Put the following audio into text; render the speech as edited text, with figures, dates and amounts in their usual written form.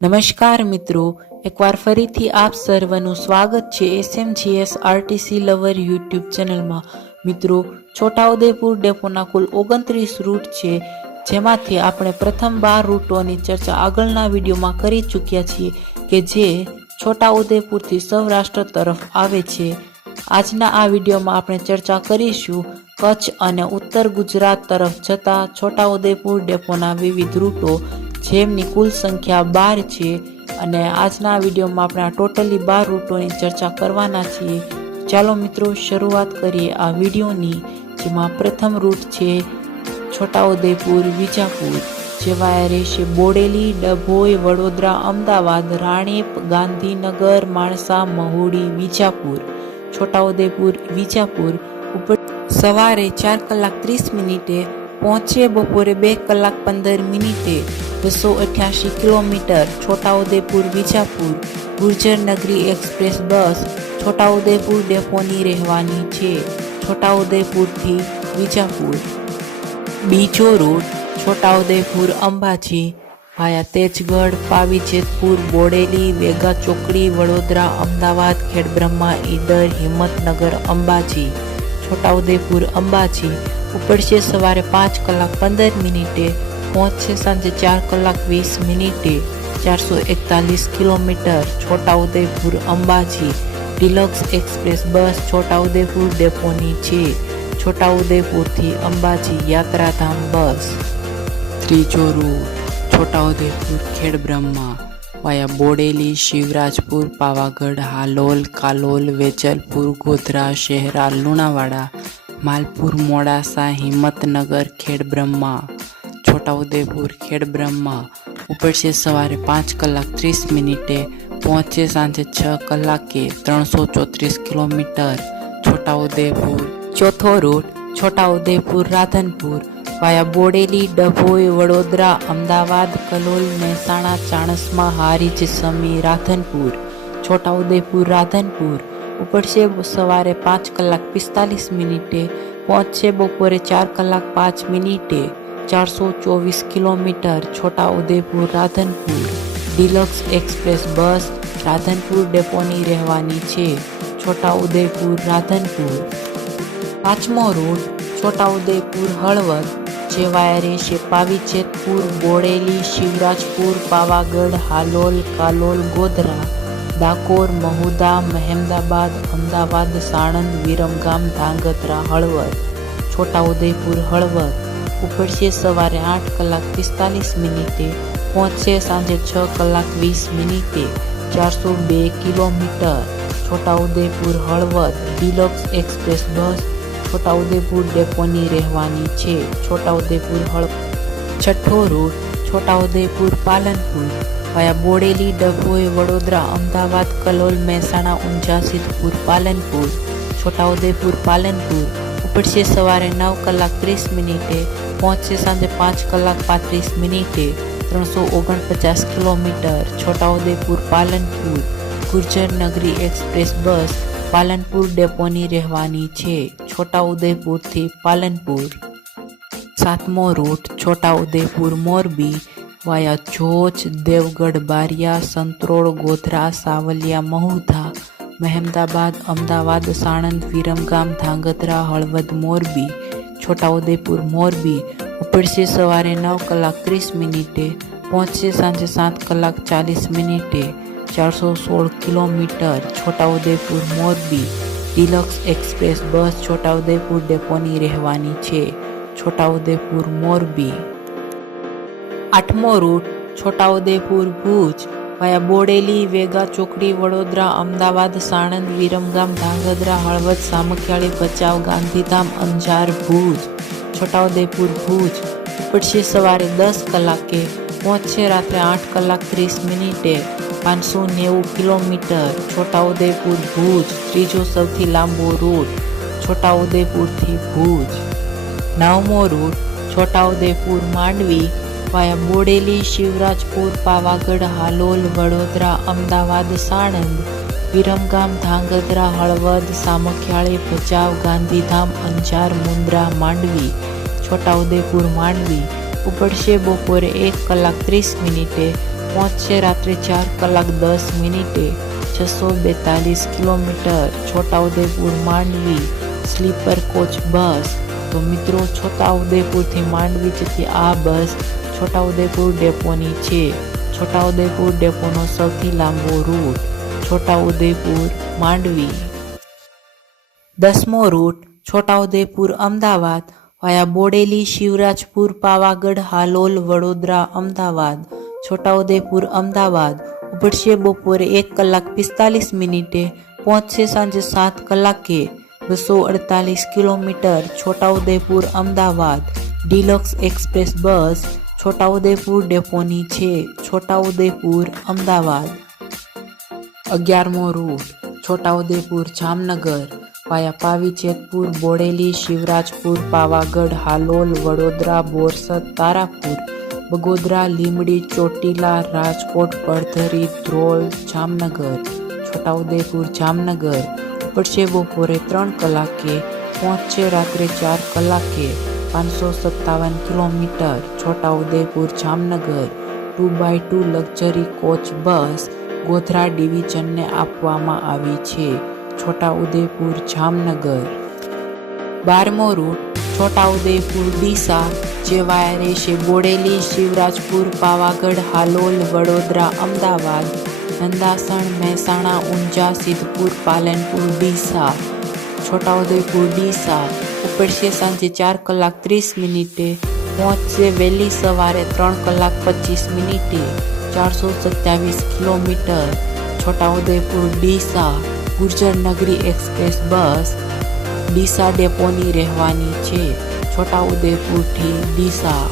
નમસ્કાર મિત્રો, એકવાર ફરીથી આપ સર્વનું સ્વાગત છે SMGS RTC લવર યુટ્યુબ ચેનલમાં। મિત્રો, છોટાઉદેપુર ડેપોના કુલ 29 રૂટ છે, જેમાંથી આપણે પ્રથમ 12 રૂટોની ચર્ચા આગળના વિડીયોમાં કરી ચૂક્યા છીએ કે જે છોટાઉદેપુરથી સૌરાષ્ટ્ર તરફ આવે છે। આજના આ વિડીયોમાં આપણે ચર્ચા કરીશું કચ્છ અને ઉત્તર ગુજરાત તરફ જતા છોટાઉદેપુર ડેપોના વિવિધ રૂટો, જેમની કુલ સંખ્યા 12 છે અને આજના વિડીયોમાં આપણે આ ટોટલી 12 રૂટોની ચર્ચા કરવાના છીએ। ચાલો મિત્રો, શરૂઆત કરીએ આ વિડીયોની, જેમાં પ્રથમ રૂટ છે છોટાઉદેપુર વિજાપુર, જેવા રહેશે બોડેલી, ડભોઈ, વડોદરા, અમદાવાદ, રાણીપ, ગાંધીનગર, માણસા, મહુડી, વિજાપુર। છોટાઉદેપુર વિજાપુર ઉપર સવારે 4 કલાક 30 મિનિટે પહોંચે, બપોરે 2 કલાક 15 મિનિટે, 288 કિલોમીટર। છોટાઉદેપુર વિજાપુર ગુર્જર નગરી એક્સપ્રેસ બસ છોટાઉદેપુર ડેપોની રહેવાની છે। છોટાઉદેપુરથી વિજાપુર। બીજો રૂટ છોટાઉદેપુર અંબાજી વાયા તેજગઢ, પાવીજેતપુર, બોડેલી, વેગા ચોકડી, વડોદરા, અમદાવાદ, ખેડબ્રહ્મા, ઈડર, હિંમતનગર, અંબાજી। છોટાઉદેપુર અંબાજી ઉપડશે સવારે 5 કલાક 15 મિનિટે, પહોંચશે સાંજે 4 કલાક 20 મિનિટે, 441 kilometre. Chhotaudepur Ambaji deluxe express bus Chhotaudepur ડેપોની છે। છોટાઉદેપુરથી અંબાજી યાત્રાધામ બસ। ત્રીજો રૂટ છોટાઉદેપુર ખેડબ્રહ્મા વાયા બોડેલી, શિવરાજપુર, પાવાગઢ, હાલોલ, કાલોલ, વેજલપુર, ગોધરા, શહેરા, લુણાવાડા, માલપુર, મોડાસા, હિંમતનગર, ખેડબ્રહ્મા। છોટાઉદેપુર ખેડબ્રહ્મા ઉપડશે સવારે 5 કલાક 30 મિનિટે, પહોંચે સાંજે 6 કલાકે, 334 કિલોમીટર। છોટાઉદેપુર ચોથો રૂટ છોટાઉદેપુર રાધનપુર વાયા બોડેલી, ડભોઈ, વડોદરા, અમદાવાદ, કલોલ, મહેસાણા, ચાણસ્મા, હારીજ, સમી, રાધનપુર। છોટાઉદેપુર રાધનપુર ઉપડશે સવારે 5 કલાક 45 મિનિટે, પહોંચશે બપોરે 4 કલાક 5 મિનિટે, 424 kilometre. Chhotaudepur Radhanpur deluxe express bus Radhanpur ડેપોની રહેવાની છે। છોટાઉદેપુર રાધનપુર। પાંચમો રૂટ છોટાઉદેપુર હળવદ, જેવા રહેશે પાવીજેતપુર, બોડેલી, શિવરાજપુર, પાવાગઢ, હાલોલ, કાલોલ, ગોધરા, ડાકોર, મહુદા, મહેમદાબાદ, અમદાવાદ, સાણંદ, વિરમગામ, ધાંગધ્રા, હળવદ। છોટાઉદેપુર હળવદ ઉપડશે સવારે 8 કલાક 45 મિનિટે, પહોંચશે સાંજે 6 કલાક 20 મિનિટે, 402 kilometre. Chhotaudepur Halvad deluxe express bus Chhotaudepur ડેપોની રહેવાની છે। છોટાઉદેપુર હળવદ। છઠ્ઠો રૂટ છોટાઉદેપુર પાલનપુર વાયા બોડેલી, ડભોઈ, વડોદરા, અમદાવાદ, કલોલ, મહેસાણા, ઊંઝા, સિદ્ધપુર, પાલનપુર। છોટાઉદેપુર પાલનપુર ઉપડશે સવારે 9 કલાક 30 મિનિટે, પહોંચશે સાંજે 5 કલાક 35 મિનિટે, 349 કિલોમીટર। છોટાઉદેપુર પાલનપુર ગુર્જર નગરી એક્સપ્રેસ બસ પાલનપુર ડેપોની રહેવાની છે। છોટાઉદેપુરથી પાલનપુર। સાતમો રૂટ છોટાઉદેપુર મોરબી વાયા જોજ, દેવગઢ, બારિયા, સંત્રોડ, ગોધરા, સાવલિયા, મહુધા, મહેમદાબાદ, અમદાવાદ, સાણંદ, વિરમગામ, ધાંગધ્રા, હળવદ, મોરબી। છોટાઉદેપુર મોરબી ઉપડશે સવારે 9 કલાક 30 મિનિટે, પહોંચશે સાંજે 7 કલાક 40 મિનિટે, 416 kilometre. Chhotaudepur Morbi deluxe express bus Chhotaudepur ડેપોની રહેવાની છે। છોટાઉદેપુર મોરબી। આઠમો રૂટ છોટાઉદેપુર ભુજ વાયા બોડેલી, વેગા ચોકડી, વડોદરા, અમદાવાદ, સાણંદ, વિરમગામ, ધાંગધ્રા, હળવદ, સામખિયાળી, ભચાઉ, ગાંધીધામ, અંજાર, ભુજ। છોટાઉદેપુર ભુજ ઉપડશે સવારે 10 કલાકે, પહોંચશે રાત્રે 8 કલાક 30 મિનિટે, 590 કિલોમીટર। છોટાઉદેપુર ભુજ ત્રીજો સૌથી લાંબો રૂટ છોટાઉદેપુરથી ભુજ। નવમો રૂટ છોટાઉદેપુર માંડવી વાયા બોડેલી, શિવરાજપુર, પાવાગઢ, હાલોલ, વડોદરા, અમદાવાદ, સાણંદ, વિરમગામ, ધાંગધ્રા, હળવદ, સામખિયાળી, ભચાઉ, ગાંધીધામ, અંજાર, મુન્દ્રા, માંડવી। છોટાઉદેપુર માંડવી ઉપડશે બપોરે 1 કલાક 30 મિનિટે, પહોંચશે રાત્રે 4 કલાક 10 મિનિટે 642 kilometre Chhotaudepur Mandvi sleeper coach bus. તો મિત્રો છોટાઉદેપુરથી માંડવી જતી આ બસ છોટાઉદેપુર ડેપોની છે। છોટાઉદેપુર ડેપોનો સૌથી લાંબો રૂટ છોટાઉદેપુર માંડવી। 10મો રૂટ છોટાઉદેપુર અમદાવાદ વાયા બોડેલી શિવરાજપુર પાવાગઢ હાલોલ વડોદરા અમદાવાદ। છોટાઉદેપુર અમદાવાદ ઉપડશે બપોરે 1 કલાક 45 મિનિટે પહોંચશે સાંજે 7 કલાકે 248 kilometre Chhotaudepur Ahmedabad. Deluxe express bus Chhotaudepur ડેપોની છે। છોટાઉદેપુર અમદાવાદ। 11મો રૂટ છોટાઉદેપુર જામનગર વાયા પાવી જેતપુર બોડેલી શિવરાજપુર પાવાગઢ હાલોલ વડોદરા બોરસદ તારાપુર બગોદરા લીમડી ચોટીલા રાજકોટ પડધરી ધ્રોલ જામનગર। છોટાઉદેપુર જામનગર ઉપડશે બપોરે 3 કલાકે પહોંચશે રાત્રે 4 કલાકે 557 kilometre Chhotaudepur Jamnagar. 2x2 luxury coach bus Godhra ડિવિઝનને આપવામાં આવી છે। છોટાઉદેપુર જામનગર। 12મો રૂટ છોટાઉદેપુર ડીસા જે વાયા રહેશે બોડેલી શિવરાજપુર પાવાગઢ હાલોલ વડોદરા અમદાવાદ નંદાસણ મહેસાણા ઊંઝા સિદ્ધપુર પાલનપુર ડીસા। છોટાઉદેપુર ડીસા ઉપડશે સાંજે 4 કલાક 30 મિનિટે પહોંચશે વહેલી સવારે 3 કલાક 25 મિનિટે 427 કિલોમીટર છોટાઉદેપુર ડીસા। ગુર્જર નગરી એક્સપ્રેસ બસ ડીસા ડેપોની રહેવાની છે। છોટાઉદેપુરથી ડીસા।